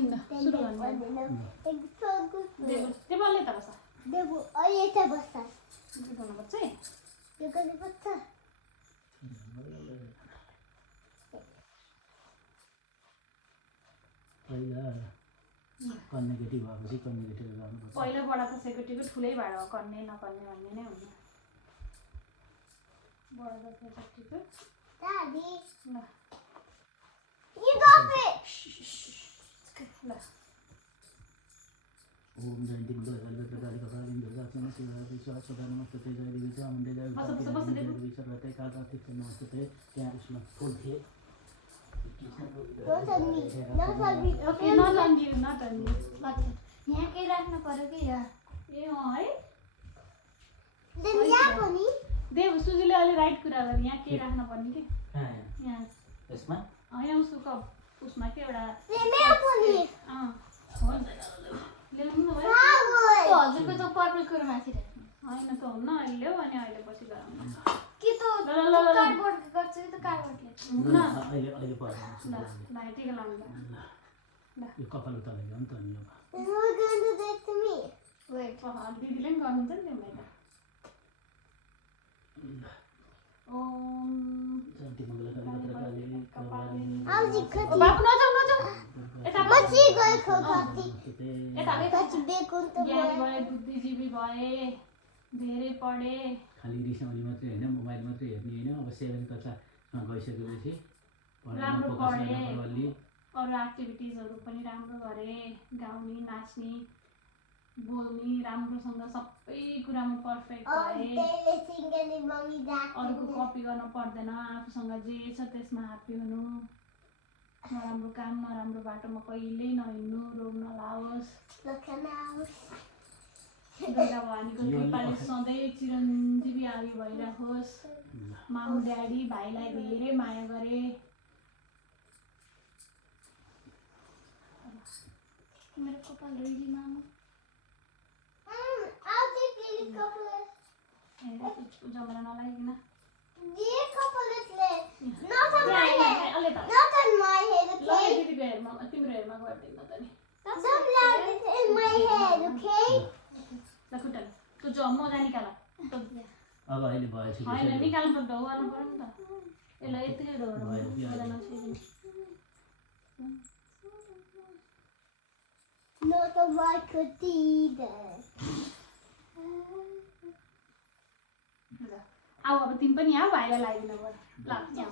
सुरु गर्नु देवले त बस्छ देव अहिले त बस्छ गर्नुपर्छ है यो गर्नुपर्छ पहिला कन्नेकेटी भएपछि कन्नेकेटीले गर्नुपर्छ पहिलाबाट त सेक्युरिटीको ठुलै भएर गर्ने नपर्ने भन्ने नै हुन्छ बडा त सेक्युरिटीको दादी ल You got it! ल ओम जयन्ती मंगल काली प्रकाली कपाली दुर्गा चंद्र शिवा सदा नमस्ते जय देवी चामुंडे जय देवी सर्वते काल रात्रि नमस्ते क्या उसमें फूल थे Don't tell me. Don't tell me. Okay नट अन यु नट अन यु यहाँ केही राख्नु पर्यो कि यहाँ ए है Then यहाँ पनि देव सुजीले अलि राइट कुरा गरे यहाँ के राख्न पर्ने के यहाँ यसमा यहाँ उसको कप उसमा के एउटा यहाँ पनि हो ल्याउनु भयो त्यो हजुरको त पर्पल कुरो माथि राख्नु हैन त हुन्न अहिले ल्याऊ अनि अहिले पछि गरौँ कि त कार्डबोर्ड गर्छ कि त कार्डबोर्डले हुन्न अहिले अहिले पर्छ ल टिका लाउनु ल यो कपाल उता लाग्यो नि त नि We're going to do it to me. Wait दिदीले पनि गर्नुहुन्छ नि त्यो मैले ओम जयन्ती मंगल काली प्रकाली How's it ओ cutting? बाबु नजाऊ नजाऊ यता What's he going to cut? यता That's big on the ज्ञानी board. भए बुद्धिजीवी भए धेरै पढे खाली रिसाउने मात्रै हैन मोबाइल मात्रै हेर्ने हैन अब 7 कक्षामा गइसकेपछि राम्रो पढाइमा फोकस पढे। गर्नु अलि अरू एक्टिभिटिजहरू पनि राम्रो गरे गाउने नाच्ने बोल्ने राम्रोसँग सबै कुरामा पर्फेक्ट Oh, भए they singing and mommy अरूको that. कपी गर्न पर्दैन आफूसँग जे छ त्यसमा ह्याप्पी हुनु नराम्रो काम नराम्रो बाटोमा कहिल्यै नहिँड्नु रोग नलाओस् Look at now. दुर्गा भवानीको कृपाले सधैँ चिरञ्जीवी आयु भइराखोस् मामु ड्याडी भाइलाई धेरै माया गरे मेरो कपाल ready मामु I'll take the couple. जमरा नलागिकन The couple is left. Not on my head. अलि त Not on my head, ल okay? दिदीको हेरमा तिम्रो हेरमा गरिदिनु त नि Don't let it in my head, okay? ल खुट्टा त्यो मोजा निकाल अब अहिले भयो ठिकै होइन छ निकाल्नु पर्छ ढौ गर्नु पर्यो नि त यसलाई यतिकै ढौ यसलाई नछोइदिनु Not on my could either. आऊ अब तिमी पनि आऊ भाइलाई लगाइदिनु पर्यो ल यहाँ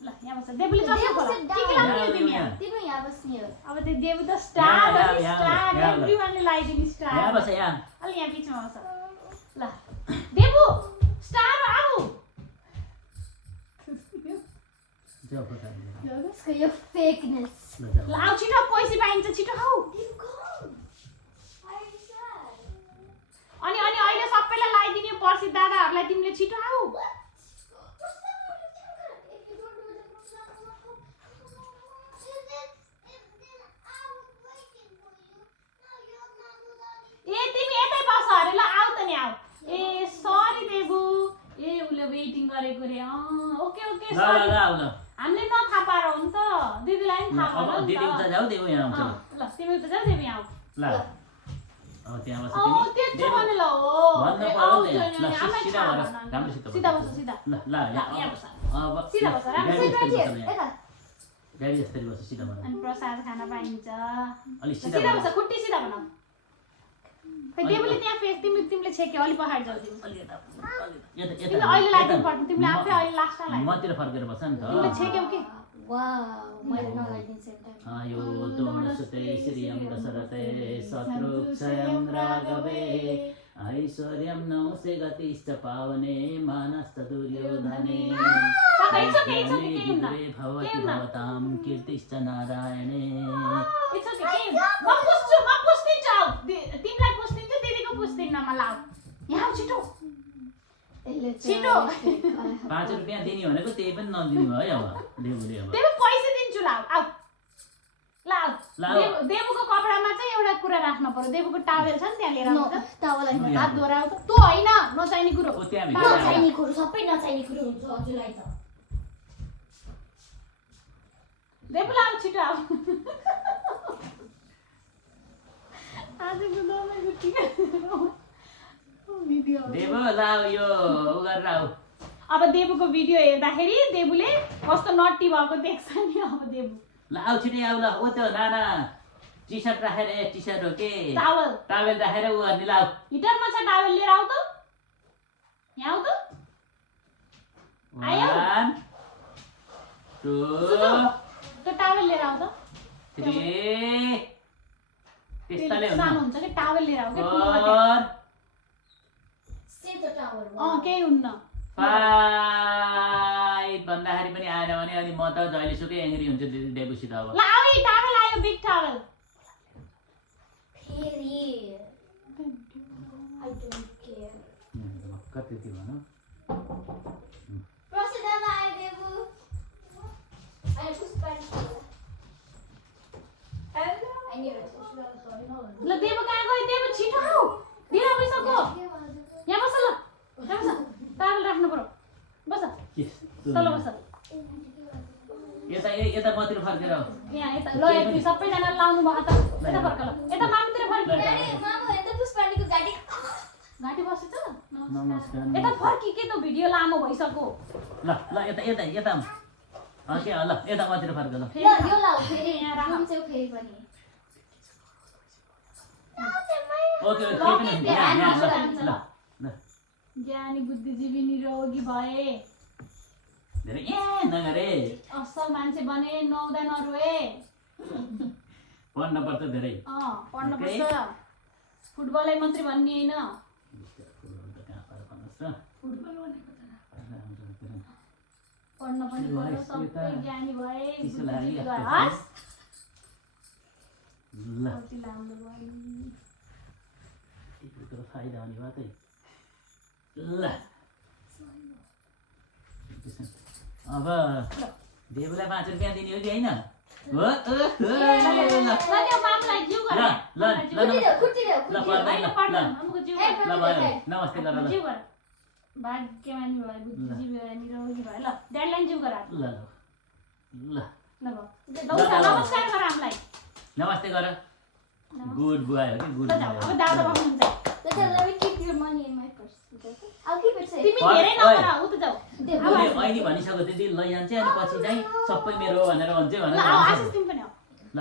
ल यहाँ बस्छ देवले चस्मा खोला के लगाउने तिमी यहाँ तिम्रो यहाँ बस्ने हो अब त्यो देव त स्टार हो नि यहाँ, स्टार यहाँ, एभ्रीवानले लगाइदिने यहाँ स्टार बस यहाँ अलि यहाँ बिचमा बस्छ ल देवु स्टार आऊ जाऊ प्रकारले Let's go your fakeness. ल जाऊ ल आऊ छिटो पैसा पाइन्छ छिटो आऊ अनि अनि अहिले सबैलाई लगाइदिने पर्सि दादाहरूलाई तिमीले छिटो आऊ ए तिमी यतै बस अरे ल आऊ त नि आऊ ए सरी देबु ए उसले वेटिङ गरेको रे ओके ओके ल सरी ल आऊ ल हामीले नथाहा पाएर हो नि त दिदीलाई पनि थाहा अब भएन नि दिदी उता त जाऊ देऊ यहाँ आउँछ ल तिमी उता जाऊ देवी आऊ ल अब त्यहाँ बस त्यत्रो भने ल हो भन्नु ए, पर्यो आऊ नि छैन ल नि, आमै सिधा थाहा भएर भएन। राम्रोसित सिधा बस सिधा ल ल यहाँ यहाँ बस अब सिधा बस राम्रोसित गाडी Sit right यस्तरी here. बस्छ यहाँ। Eka. गाडी यस्तरी बस्छ सिधा भएर अनि प्रसाद खान पाइन्छ अलि ल, सिधा सिधा भएर बस खुट्टी सिधा बनाऊ खै देवले त्यहाँ फेस तिमीले छेक्यो अलि पहाड जाऊ तिमी अलि यता यता यता तिमीले अहिले यता। लगाइदिनु पर्छ तिमीले आफै अहिले लास्टमा लाग्यो मतिर फर्केर बस्छ नि तिमीले त छेक्यौ के Wow. मैले नलाइदिनु same time. आयो दोणसुते श्रियं दशरथे शत्रुक्षयं राघवे ऐश्वर्यं नौसे गतिश्च पावने मानश्च दुर्योधने it's okay, केही हुन्न। विदुरे भवति भवतां कीर्तिश्च नारायणे इट्स ओके के म पुस्दिन्छु आऊ तिमीलाई पुस्दिन्छु दिदीको पुस्दिन्न म लाऊ यहाँ आऊ छिटो यसले छिटो। चाहिँ 5 रुपैयाँ दिने भनेको त्यही पनि नदिनु भयो अब देउले अब देवु पैसा दिन्छु लाऊ आऊ लाऊ लाऊ। देवुको कपडामा चाहिँ एउटा कुरा राख्न पर्यो देवुको टावेल छ नि त्यहाँ लिएर आउनु त टावल होइन हात धोराउ त त्यो होइन नचाहिने कुरो ओ त्यहाँ नचाहिने कुरो सबै नचाहिने कुरो हुन्छ हजुरलाई त देवु लाऊ छिटो आऊ भिडियो देव लाऊ यो उ गरेर आऊ अब देवको भिडियो हेर्दाखेरि देवुले कस्तो नट्टी भएको देख्छ नि अब देवु लाऊ छिटै आऊ ल ऊ त्यो नाना टी सर्ट राखेर टी सर्ट हो के टावल राखेर उ गर्ने लाऊ हिटरमा छ टावल लिएर आऊ त यहाँ आऊ त आयो 1 2 त्यो टावल लिएर आऊ त 3 त्यस्ताले सानो हुन्छ हुन्छ कि टावल लिएर आऊ के 4 सेतो टावर केही हुन्न 5 भन्दाखेरि पनि आएन भने अनि म त जहिलेसुकै एङ्ग्री हुन्छु देवुसित अब ला आऊ टावल आयो बिग टावल फेरि आई डोन्ट केयर कति त्यो भन प्रसिद्ध आयो देवु आई पुष्पा ल देव कहाँ गयो देव छिटो आऊ ढिलो भइसक्यो यहाँ बस ल यहाँ बस टावल राख्नु पर्यो बस तल बस यता मतिर फर्केर आऊ यहाँ यता ल यति सबैजना लाउनु भयो त यता फर्क ल यता मामुतिर फर्कियो मामु हेर्नु त पुष्पानीको गाडी घाँटी बसेछ नमस्कार यता फर्की के त भिडियो लामो भइसक्यो ल यता के ल यता मतिर फर्क ल ल यो लाऊ फेरि यहाँ राख। राम चाहिँ फेरि पनि ओके केही पनि हुन्छ यहाँ ल ज्ञानी बुद्धिजीवी निरोगी भए धेरै नगरे असल मान्छे बने नुहाउँदा नरोए पढ्न पर्छ धेरै पढ्नु पर्छ फुटबलै मात्रै भन्ने होइन पढ्न पनि पर्यो सबै ज्ञानी भए बुद्धिजीवी भए हस् ल कति राम्रो भयो फाइदा हुने भयो त ल अब देवलाई 5 रुपियाँ दिने हो कि होइन हो मामलाई जिउ गर नमस्ते गर जिउ गर भाग्यमानी भयो बुद्धिजीवी भयो निरोगी भयो ल ड्याडलाई जिउ गर ल ल नमस्कार गर हामीलाई नमस्ते गर गुड बुवाई हो कि गुड अब दादा बस्नुहुन्छ Let me keep your money in my purse. I'll keep it safe. तिमी धेरै नगर उता जाऊ अहिले भनिसक्यो त्यति लैजान्छ अनि पछि चाहिँ सबै मेरो भनेर भन्छ ल आऊ आशिष तिमी पनि आऊ ल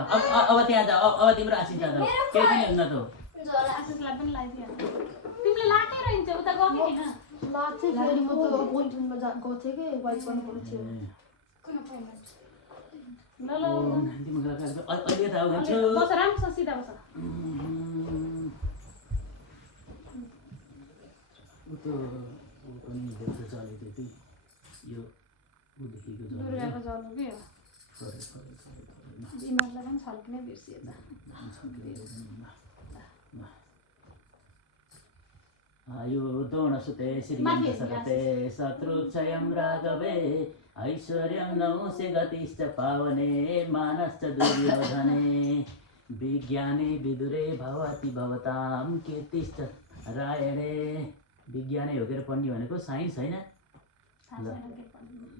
अब त्यहाँ जा अब तिम्रो आशिष जा केही पनि हुन्न त आशिषलाई पनि लगाइदियो तिमीले लाकै रहन्छ उता गएको थिएन लाग्छ फेरि म त अपोइन्टमेन्टमा गएको थिएँ कि वाइट गर्नु पर्ने थियो ल ल अहिले त आउँछु बस राम्रोसँग सिधा बस ऊ पनि देख्छ चले त्यति यो ऊदेखिको दुर्गाको जलो के हो बिमारलाई पनि छल्किनै बिर्सियो यो दोणसुते श्रीमन्तसरते शत्रुक्षयं राघवे ऐश्वर्यं नौसे गतिश्च पावने मानश्च दुर्योधने विज्ञाने विदुरे भवति भवतां कीर्तिश्च रायणे विज्ञानै हो के पढ्ने भनेको साइन्स होइन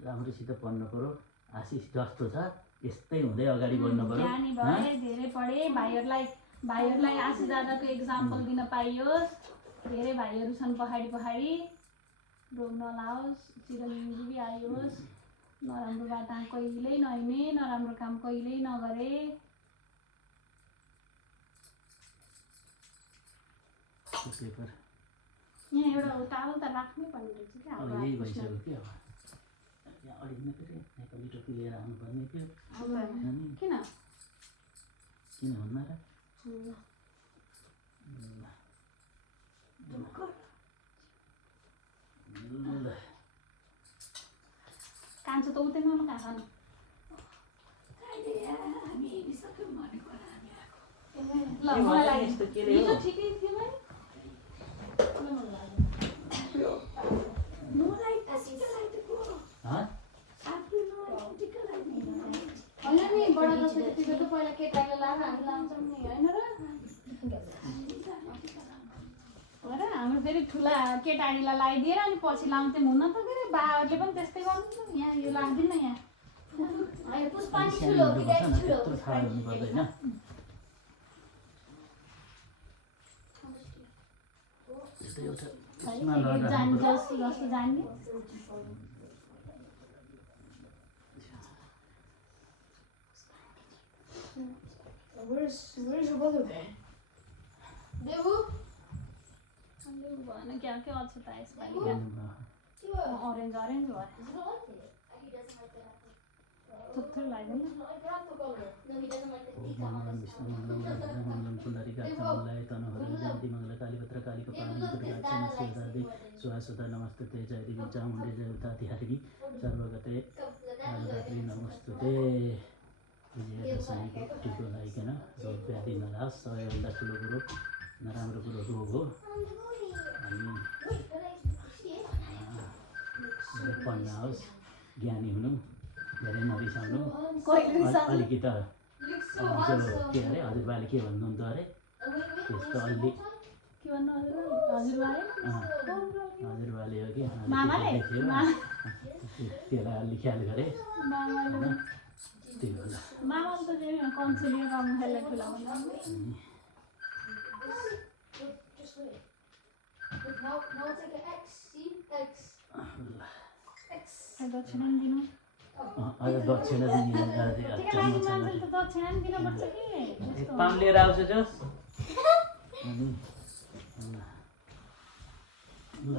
राम्रोसित पढ्नु पर्यो आशिष जस्तो छ यस्तै हुँदै अगाडि बढ्नु पर्यो ज्ञानी भए धेरै पढे भाइहरूलाई आशिष दादाको एक्जाम्पल दिन पाइयोस् धेरै भाइहरू छन् पहाडी रोग नलाओस् चिरञ्जीवी आइयोस् नराम्रो बाटो कहिल्यै नहिँड्ने नराम्रो काम कहिल्यै नगरे पेपर यहाँ एउटा टावल त राख्नै पर्ने रहेछ क्या यही भइसक्यो कि अब यहाँ अलिक मात्रै नेपाली टोपी लिएर आउनुपर्ने थियो किन किन भन्न र कान्छ त उतै नलगा खानु ल मलाई लाग्यो हिजो ठिकै थियो भाइ होइन नि बडा दसैँ त्यतिको त पहिला केटाले लाएर हामी लाउँछौँ नि होइन र हाम्रो फेरि ठुला केटाडीलाई लगाइदिएर अनि पछि लाउँथ्यौँ हुन त के अरे बाहरूले पनि त्यस्तै गर्नु यहाँ यो लाग्दैन यहाँ पुष्पानी ठुलो कि ड्याडी ठुलो चाहिँ एउटा है यसमा एक लगाएर जाने राख्नुपर्छ। जस्तो जस्तो जाने Where's your brother then? Devu? अन्त उ भएन क्या के अल्छ त यसपालि क्या अरेन्ज अरेन्ज भयो थुप्रो लाग्दैन मङ्गलम विष्णु मङ्गलम भद्र मङ्गलम पुण्डरीकाक्षमङ्गलाय तनोहरि जयन्ती मङ्गल कालीभद्र कालीकपालिनी दुर्गाक्षमा शिवदादि सुहासुधा नमस्तुते जय देवी चामुण्डे जयतातिहारिणी सर्वगते कालरात्रि नमस्तुते विजयदशमीको टिको लगाइकन रोग व्याधि नलास सबैभन्दा ठुलो कुरो नराम्रो कुरो रोग हो अनि पढ्न आओस् ज्ञानी हुनु धेरै नरिसाउनु अलिकति त्यो के अरे हजुरबाले के भन्नुहुन्थ्यो अरे त्यस्तो अलि के भन्नु हजुरबाले हजुरबाले हो कि मामाले त्यसलाई अलि ख्याल गरे मामाले होइन त्यही होला मामाले त चाहिँ कन्सुलियर गर्नु खेल्दा ठुला भन्दा Just wait. Look, now take an X. See? X. X. दक्षिणा पनि दिनु अझ दक्षिणा दिने त्यसको लागि मान्छेले त दक्षिणा पनि दिनुपर्छ कि एक पाम लिएर आउँछ जस अनि ल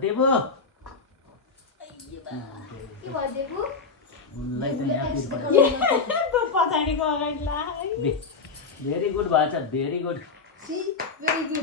देव के भयो देवु उनलाई त यहाँ पछाडिको अगाडि ला भेरी गुड भएछ very good See? Very good.